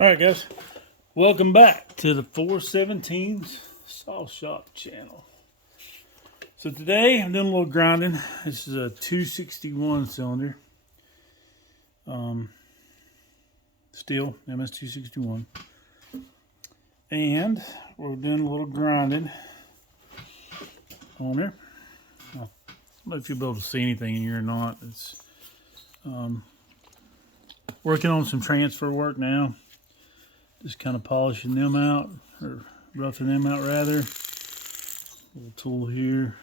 All right, guys, welcome back to the 417's Saw Shop channel. So today I'm doing a little grinding. This is a 261 cylinder, Stihl MS 261, and we're doing a little grinding on there. I don't know if you'll be able to see anything in here or not. It's working on some transfer work now. Just kind of polishing them out, or roughing them out rather. Little tool here.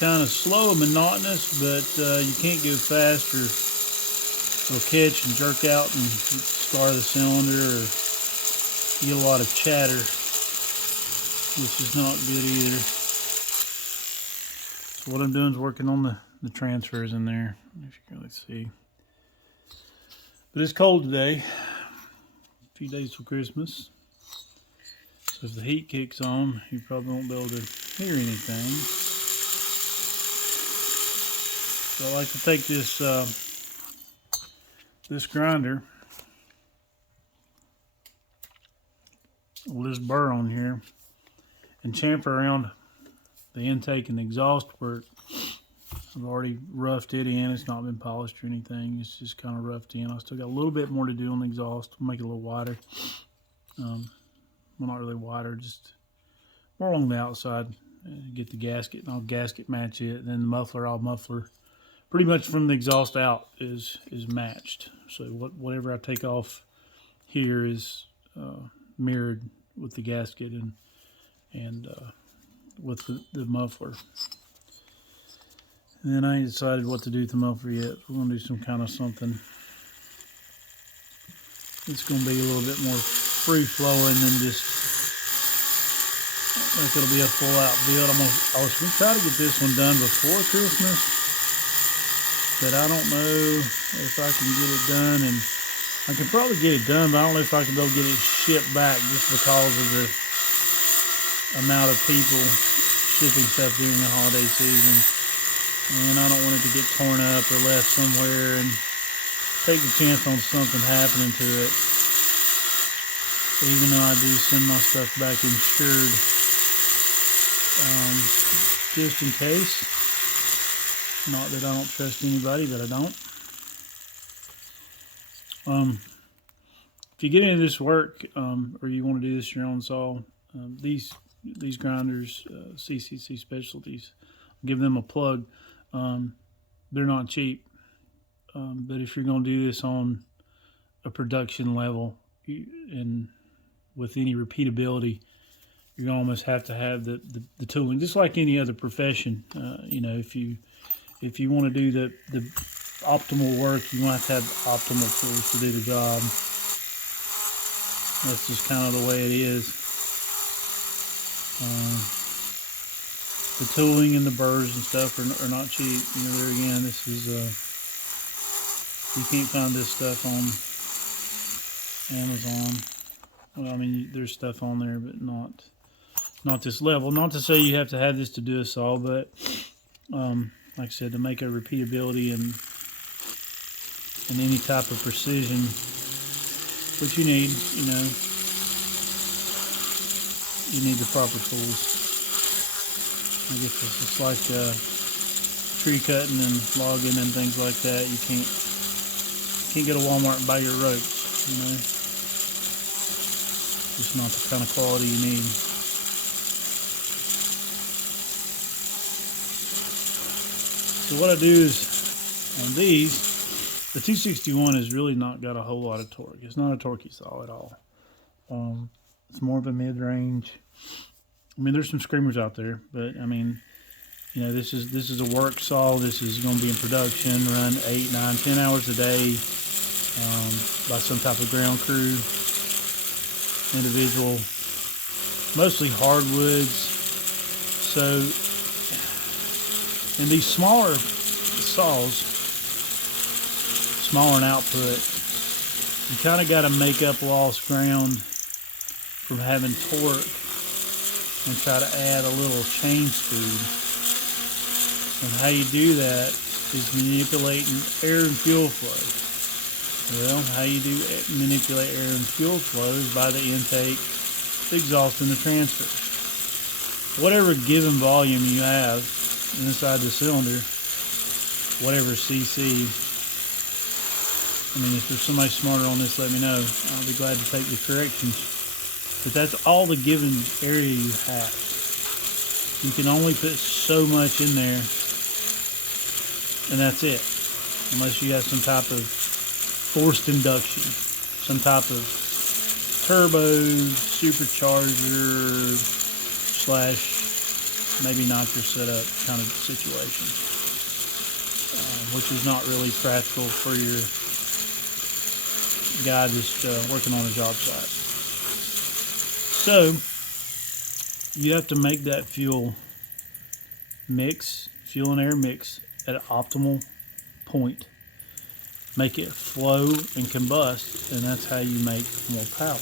Kind of slow and monotonous, but you can't go fast or it'll catch and jerk out and scar the cylinder, or you get a lot of chatter, which is not good either. So what I'm doing is working on the transfers in there, if you can really see. But it's cold today, a few days till Christmas. So if the heat kicks on, you probably won't be able to hear anything. So I like to take this this grinder with this burr on here and chamfer around the intake and the exhaust where I've already roughed it in. It's not been polished or anything. It's just kind of roughed in. I still got a little bit more to do on the exhaust. We'll make it a little wider. Well, not really wider, just more along the outside. Get the gasket, and I'll gasket match it. And then the muffler, I'll muffler pretty much from the exhaust out is matched. So whatever I take off here is mirrored with the gasket and with the muffler. And then I ain't decided what to do with the muffler yet. We're going to do some kind of something. It's going to be a little bit more free-flowing than just like it'll be a full-out build. I was going to try to get this one done before Christmas, but I don't know if I can get it done. And I can probably get it done, but I don't know if I can go get it shipped back just because of the amount of people shipping stuff during the holiday season. And I don't want it to get torn up or left somewhere and take the chance on something happening to it. Even though I do send my stuff back insured, just in case. Not that I don't trust anybody, but I don't. If you get into this work, or you want to do this your own saw, these grinders, CCC Specialties, I'll give them a plug. They're not cheap, but if you're going to do this on a production level and with any repeatability, you're going to almost have to have the tooling, just like any other profession. You know, if you want to do the optimal work, you want to have optimal tools to do the job. That's just kind of the way it is. The tooling and the burrs and stuff are not cheap. You know, there again, this is you can't find this stuff on Amazon. Well, I mean, there's stuff on there, but not this level. Not to say you have to have this to do a saw, but like I said, to make a repeatability and any type of precision, which you need, you know, you need the proper tools. I guess it's just like tree cutting and logging and things like that. You can't go to Walmart and buy your ropes, you know. Just not the kind of quality you need. So what I do is on these, the 261 has really not got a whole lot of torque. It's not a torquey saw at all. It's more of a mid-range. I mean, there's some screamers out there, but I mean, you know, this is a work saw. This is going to be in production, run 8, 9, 10 hours a day by some type of ground crew, individual, mostly hardwoods. So, in these smaller saws, smaller in output, you kind of got to make up lost ground from having torque and try to add a little change speed. And how you do that is manipulating air and fuel flow. Well, how you do manipulate air and fuel flow is by the intake, the exhaust, and the transfers. Whatever given volume you have inside the cylinder, whatever CC, I mean, if there's somebody smarter on this, let me know. I'll be glad to take the corrections. But that's all the given area you have. You can only put so much in there, and that's it. Unless you have some type of forced induction, some type of turbo, supercharger, / maybe nitro setup kind of situation, which is not really practical for your guy just working on a job site. So you have to make that fuel and air mix at an optimal point. Make it flow and combust, and that's how you make more power.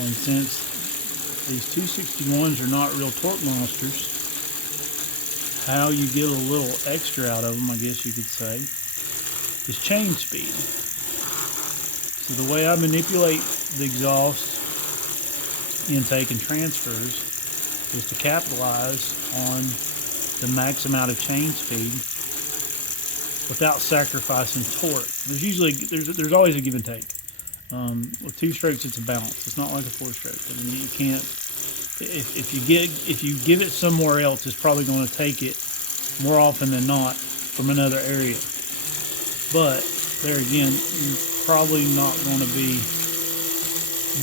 And since these 261s are not real torque monsters, how you get a little extra out of them, I guess you could say, is chain speed. So the way I manipulate the exhaust, intake, and transfers is to capitalize on the max amount of chain speed without sacrificing torque. There's always a give and take. With 2 strokes, it's a balance. It's not like a 4-stroke. I mean, you can't. If you give it somewhere else, it's probably going to take it more often than not from another area. But there again, you're probably not going to be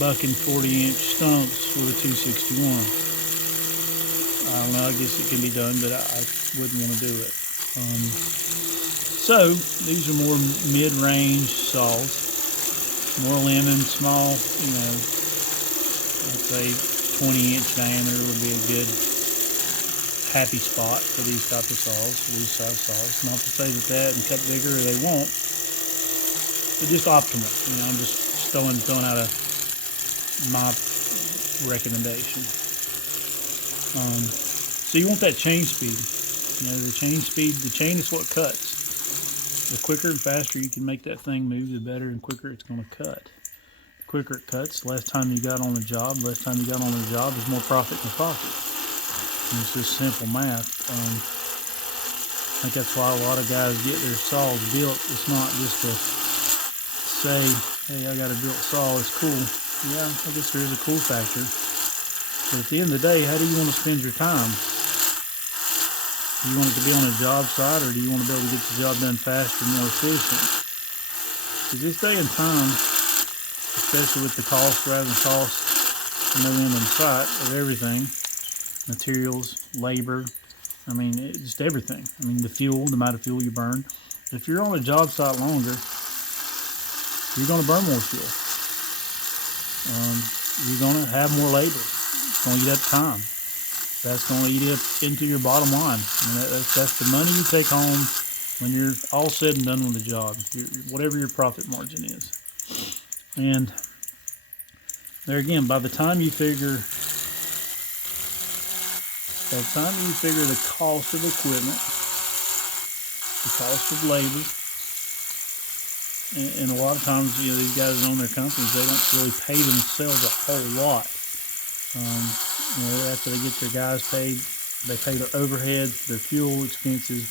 bucking 40-inch stumps with a 261. I don't know. I guess it can be done, but I wouldn't want to do it. So these are more mid-range saws, more lemon, small, I'd say 20-inch diameter would be a good happy spot for these type of saws, for these size saws. Not to say that and cut bigger they won't, but just optimal. I'm just throwing out my recommendation. So you want that chain speed. The chain is what cuts. The quicker and faster you can make that thing move, the better and quicker it's going to cut. The quicker it cuts, less time you got on the job. Less time you got on the job is more profit in the pocket. And it's just simple math. I think that's why a lot of guys get their saws built. It's not just to say, hey, I got a built saw, it's cool. Yeah, I guess there is a cool factor. But at the end of the day, how do you want to spend your time? Do you want it to be on a job site, or do you want to be able to get the job done faster and more efficient? Because this day and time, especially with the rising cost, no end in sight of everything, materials, labor, I mean, it's just everything. I mean, the amount of fuel you burn. If you're on a job site longer, you're going to burn more fuel. You're going to have more labor. It's going to eat up time. That's going to eat up into your bottom line. And that's the money you take home when you're all said and done with the job, whatever your profit margin is. And there again, by the time you figure the cost of equipment, the cost of labor, and a lot of times, these guys that own their companies, they don't really pay themselves a whole lot. After they get their guys paid, they pay their overheads, their fuel expenses,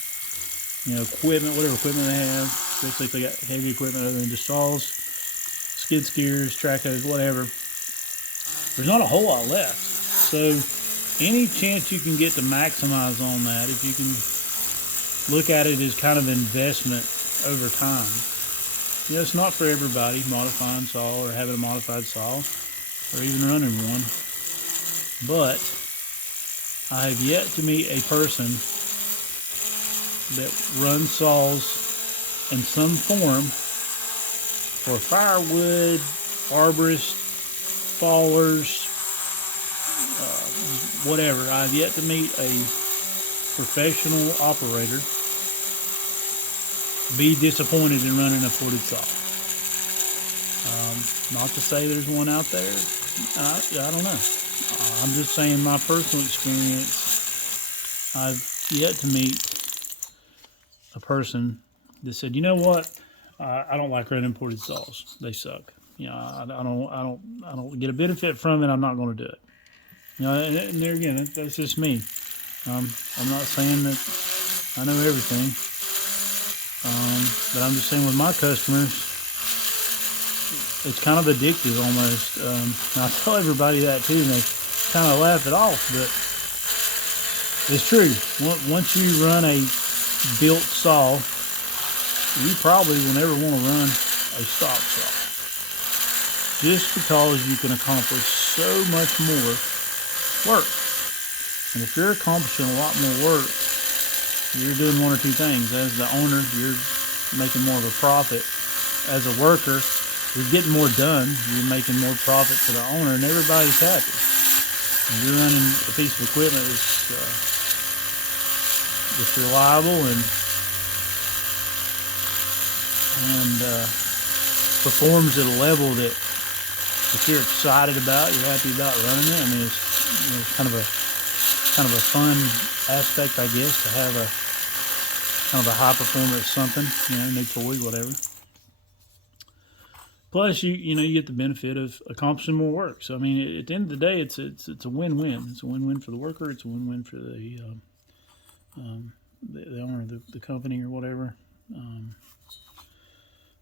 equipment, whatever equipment they have, especially if they got heavy equipment other than just saws, skid steers, track hose, whatever. There's not a whole lot left. So any chance you can get to maximize on that, if you can look at it as kind of investment over time. It's not for everybody, modifying saw or having a modified saw or even running one. But I have yet to meet a person that runs saws in some form for firewood, arborist, fallers, whatever. I have yet to meet a professional operator be disappointed in running a ported saw. Not to say there's one out there. I don't know. I'm just saying my personal experience. I've yet to meet a person that said, you know what, I don't like running imported saws. They suck. You know, I don't get a benefit from it. I'm not going to do it. You know, and there again, that's just me. I'm not saying that I know everything, but I'm just saying with my customers, it's kind of addictive almost. And I tell everybody that too, and they kind of laugh it off, but it's true. Once you run a built saw, you probably will never want to run a stock saw, just because you can accomplish so much more work. And if you're accomplishing a lot more work, you're doing one or two things. As the owner, you're making more of a profit. As a worker, you're getting more done. You're making more profit for the owner, and everybody's happy. And you're running a piece of equipment that's reliable and performs at a level that you're excited about, you're happy about running it. I mean, it's kind of a fun aspect, I guess, to have a kind of a high performance something, new toy, whatever. Plus, you get the benefit of accomplishing more work. So I mean, at the end of the day, it's a win-win. It's a win-win for the worker. It's a win-win for the owner of the company or whatever.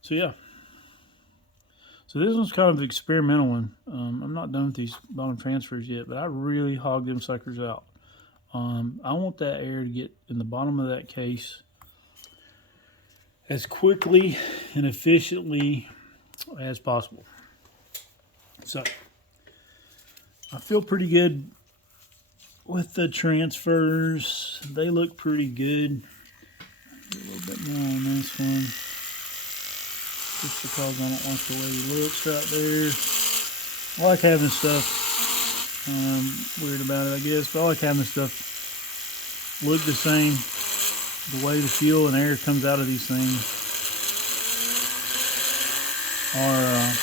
So yeah. So this one's kind of an experimental one. I'm not done with these bottom transfers yet, but I really hog them suckers out. I want that air to get in the bottom of that case as quickly and efficiently as possible. So I feel pretty good with the transfers. They look pretty good. A little bit more on this one, just because I don't like the way he looks right there. I like having stuff, weird about it, I guess, but I like having stuff look the same. The way the fuel and air comes out of these things are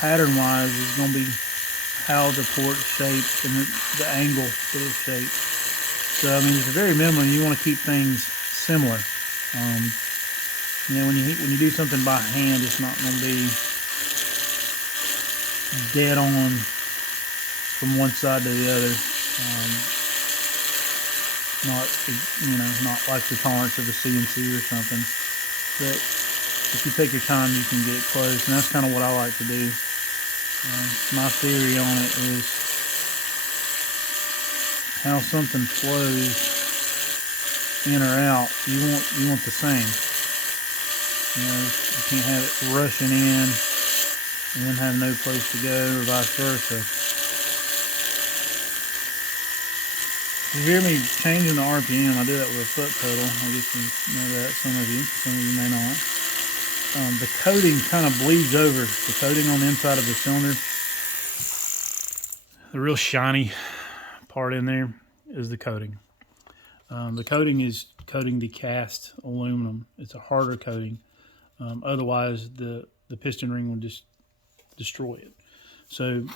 pattern-wise is going to be how the port's shaped and the angle that it's shaped. So I mean, it's very minimal. You want to keep things similar. When you do something by hand, it's not going to be dead on from one side to the other. Not like the tolerance of a CNC or something. But if you take your time, you can get close, and that's kind of what I like to do. My theory on it is how something flows in or out. You want the same. You can't have it rushing in and then have no place to go, or vice versa. You hear me changing the RPM. I do that with a foot pedal. I guess you know that, some of you may not. The coating kind of bleeds over. The coating on the inside of the cylinder, the real shiny part in there is the coating. The coating is coating the cast aluminum. It's a harder coating. Otherwise, the piston ring will just destroy it. So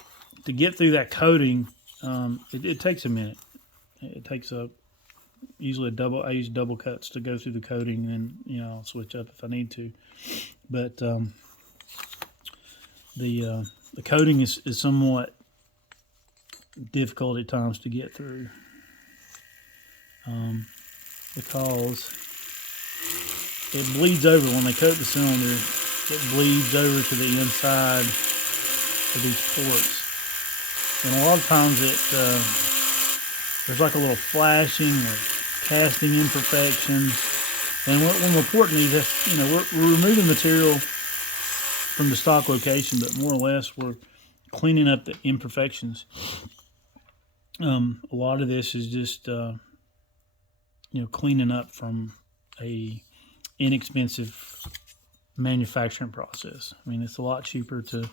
to get through that coating, it takes a minute. It takes usually I use double cuts to go through the coating, and I'll switch up if I need to. But the coating is somewhat difficult at times to get through, because it bleeds over when they coat the cylinder. It bleeds over to the inside of these ports, and a lot of times there's like a little flashing or casting imperfections. And when we're porting these, we're removing material from the stock location, but more or less we're cleaning up the imperfections. A lot of this is just cleaning up from a inexpensive manufacturing process. I mean, it's a lot cheaper to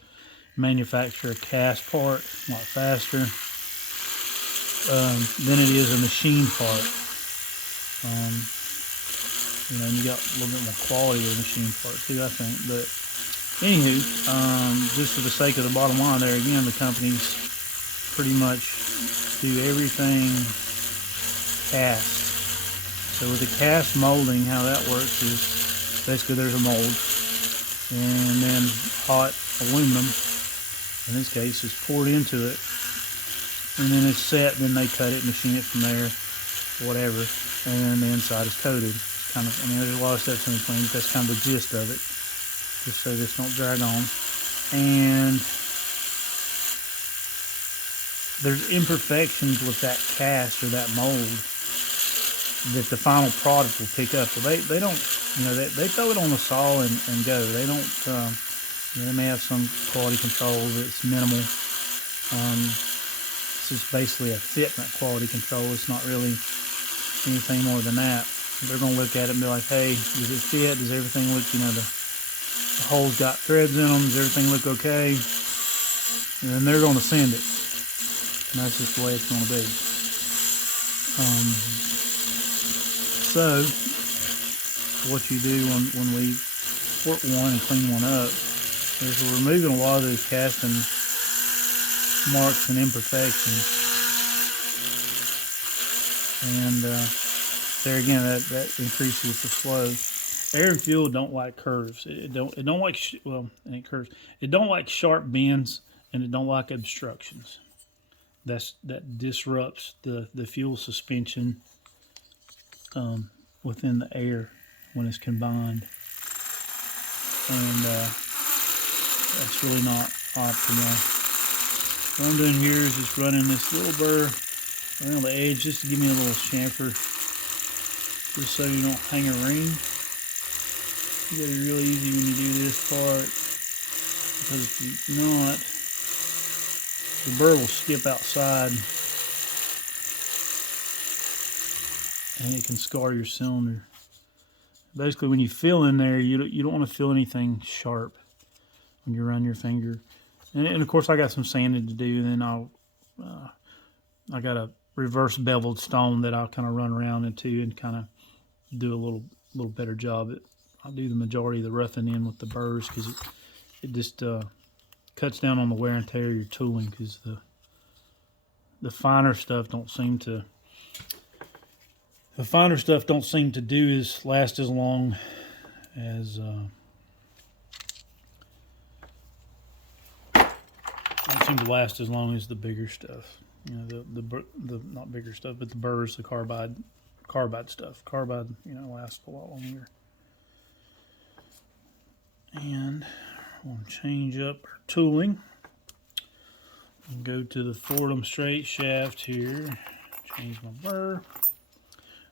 manufacture a cast part, a lot faster than it is a machine part. And you got a little bit more quality of the machine part too, I think. But anywho, just for the sake of the bottom line there, again, the companies pretty much do everything cast. So with the cast molding, how that works is basically there's a mold, and then hot aluminum, in this case, is poured into it, and then it's set. Then they cut it, machine it from there, whatever, and then the inside is coated. Kind of, I mean, there's a lot of steps in between, but that's kind of the gist of it, just so this don't drag on. And there's imperfections with that cast or that mold that the final product will pick up. Well, they don't, you know, they throw it on the saw and go. They don't, you know, they may have some quality control that's minimal. It's just basically a fitment quality control. It's not really anything more than that. They're going to look at it and be like, hey, does it fit? Does everything look, you know, the holes got threads in them? Does everything look okay? And then they're going to send it. And that's just the way it's going to be. So, what you do when we port one and clean one up is we're removing a lot of those casting marks and imperfections. And there again, that increases the flow. Air and fuel don't like curves. It don't like it curves. It don't like sharp bends, and it don't like obstructions. That disrupts the fuel suspension within the air when it's combined, and that's really not optimal. What I'm doing here is just running this little burr around the edge just to give me a little chamfer, just so you don't hang a ring. You gotta be really easy when you do this part, because if you're not, the burr will skip outside and it can scar your cylinder. Basically, when you fill in there, you don't want to feel anything sharp when you run your finger. And of course, I got some sanding to do. And then I got a reverse beveled stone that I'll kind of run around into and kind of do a little better job. I'll do the majority of the roughing in with the burrs, because it just cuts down on the wear and tear of your tooling, because the finer stuff don't seem to last as long as the bigger stuff. You know, the not bigger stuff, but the burrs, the carbide stuff. Carbide, you know, lasts a lot longer. And we'll change up our tooling. We'll go to the Fordham straight shaft here. Change my burr.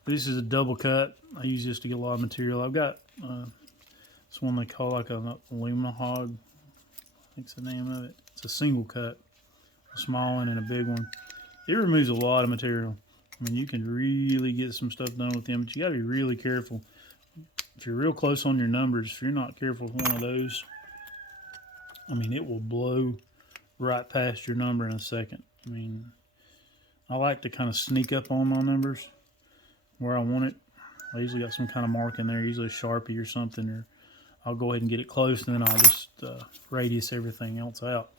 This is a double cut. I use this to get a lot of material. I've got this one they call like an aluminum hog. I think's the name of it. It's a single cut, a small one and a big one. It removes a lot of material. I mean, you can really get some stuff done with them, but you got to be really careful. If you're real close on your numbers, if you're not careful with one of those, I mean, it will blow right past your number in a second. I mean, I like to kind of sneak up on my numbers where I want it. I usually got some kind of mark in there, usually a Sharpie or something, or I'll go ahead and get it close, and then I'll just radius everything else out.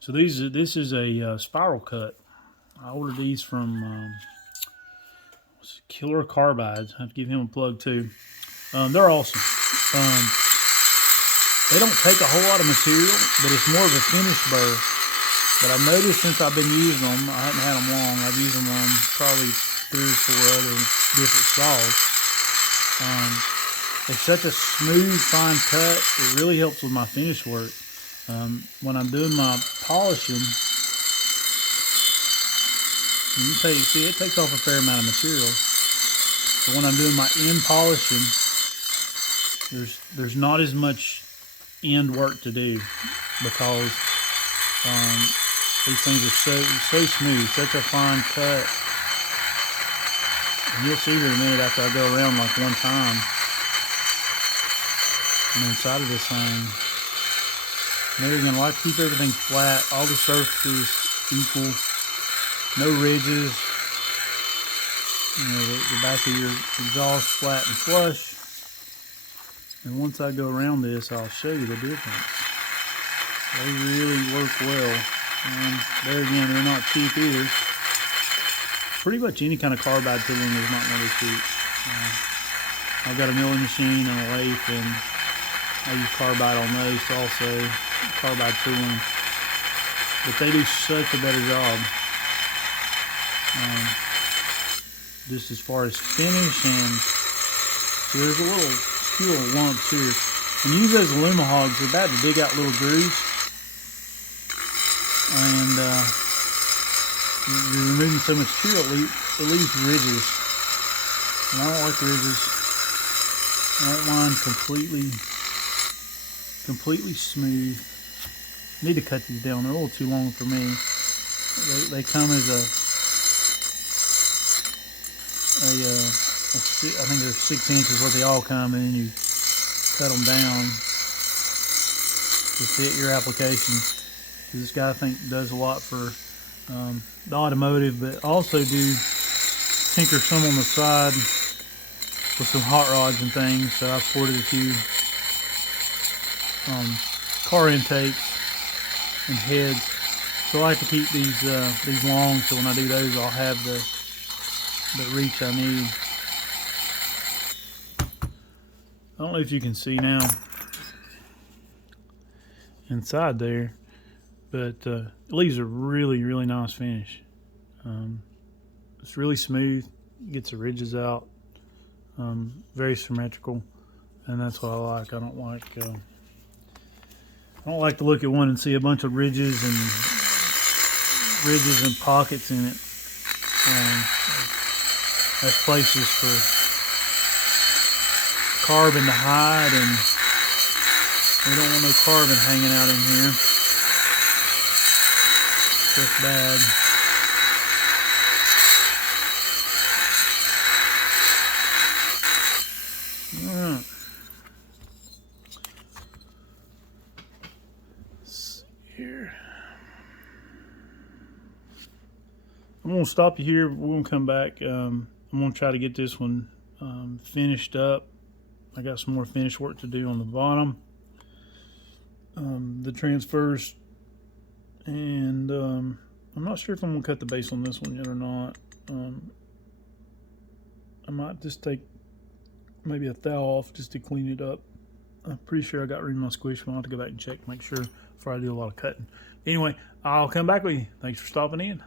So this is a spiral cut. I ordered these from Killer Carbides. I have to give him a plug too. They're awesome. They don't take a whole lot of material, but it's more of a finished burr. But I've noticed since I've been using them, I haven't had them long, I've used them on probably 3 or 4 other different saws. It's such a smooth, fine cut. It really helps with my finish work. When I'm doing my polishing, see, it takes off a fair amount of material. But when I'm doing my end polishing, there's not as much end work to do, because these things are so smooth, such a fine cut. And you'll see here in a minute after I go around like one time on the inside of this thing. And there again, I like to keep everything flat, all the surfaces equal, no ridges. You know, the back of your exhaust flat and flush. And once I go around this, I'll show you the difference. They really work well. And there again, they're not cheap either. Pretty much any kind of carbide tooling is not going to be cheap. I've got a milling machine and a lathe, and I use carbide on those also, carbide tooling. But they do such a better job. Just as far as finish, and see, there's a few little lumps here. When you use those Alumahogs, they're bad to dig out little grooves, and you're removing so much material, it leaves ridges. And I don't like ridges. I want mine completely smooth. I need to cut these down. They're a little too long for me. They come as I think they're 6 inches what they all come, and then you cut them down to fit your application. This guy, I think, does a lot for the automotive, but also do tinker some on the side with some hot rods and things. So I've ported a few car intakes and heads. So I like to keep these long, so when I do those, I'll have the reach I need. I don't know if you can see now inside there, but it leaves a really nice finish. It's really smooth, gets the ridges out, very symmetrical, and that's what I like. I don't like to look at one and see a bunch of ridges and pockets in it. That's places for carbon to hide, and we don't want no carbon hanging out in here. That's bad. Alright. Let's see here. I'm going to stop you here. We're going to come back. I'm going to try to get this one finished up. I got some more finish work to do on the bottom, the transfers, and I'm not sure if I'm going to cut the base on this one yet or not. I might just take maybe a thou off just to clean it up. I'm pretty sure I got rid of my squish, but I'll have to go back and check to make sure before I do a lot of cutting. Anyway, I'll come back with you. Thanks for stopping in.